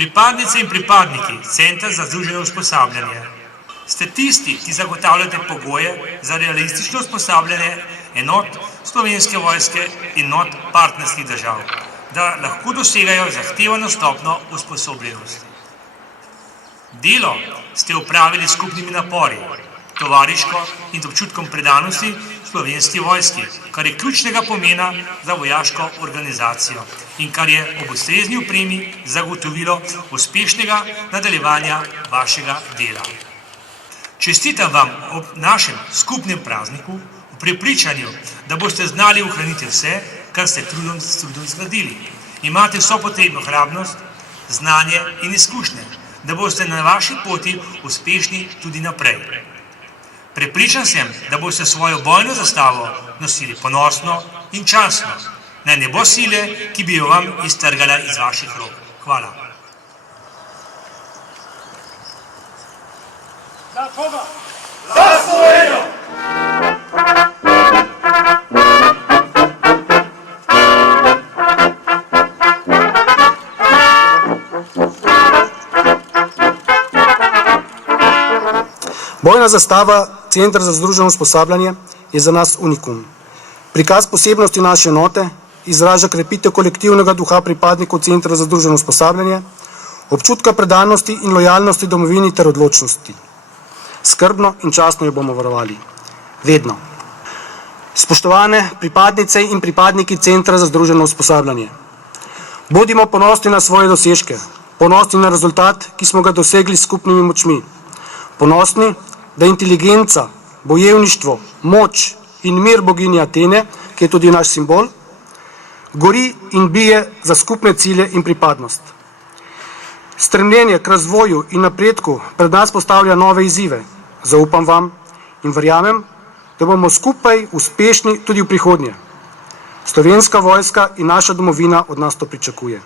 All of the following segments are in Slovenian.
Pripadnice in pripadniki Centra za združeno usposabljanje ste tisti, ki zagotavljate pogoje za realistično usposabljanje enot Slovenske vojske in enot partnerskih držav, da lahko dosegajo zahtevano stopnjo usposobljenosti. Delo ste opravili s skupnimi napori, tovariško in občutkom predanosti Slovenski vojski, kar je ključnega pomena za vojaško organizacijo in kar je ob ustrezni opremi zagotovilo uspešnega nadaljevanja vašega dela. Čestitam vam ob našem skupnem prazniku v prepričanju, da boste znali ohraniti vse, kar ste trudom zgradili. Imate vso potrebno hrabrost, znanje in izkušnje, da boste na vaši poti uspešni tudi naprej. Prepričan sem, da boste svojo bojno zastavo nosili ponosno in častno. Naj ne bo sile, ki bi jo vam iztrgala iz vaših rok. Hvala. Za koga? Za Slovenijo! Bojna zastava Centra za združeno usposabljanje je za nas unikum. Prikaz posebnosti naše enote izraža krepitev kolektivnega duha pripadnikov Centra za združeno usposabljanje, občutka predanosti in lojalnosti domovini ter odločnosti. Skrbno in častno jo bomo varovali. Vedno. Spoštovane pripadnice in pripadniki Centra za združeno usposabljanje, bodimo ponosni na svoje dosežke, ponosni na rezultat, ki smo ga dosegli s skupnimi močmi, ponosni, da inteligenca, bojevništvo, moč in mir boginje Atene, ki je tudi naš simbol, gori in bije za skupne cilje in pripadnost. Stremljenje k razvoju in napredku pred nas postavlja nove izzive. Zaupam vam in verjamem, da bomo skupaj uspešni tudi v prihodnje. Slovenska vojska in naša domovina od nas to pričakuje.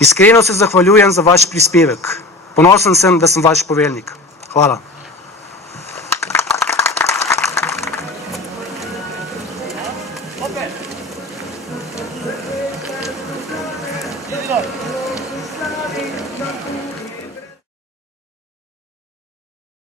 Iskreno se zahvaljujem za vaš prispevek. Ponosen sem, da sem vaš poveljnik. Hvala. Okay.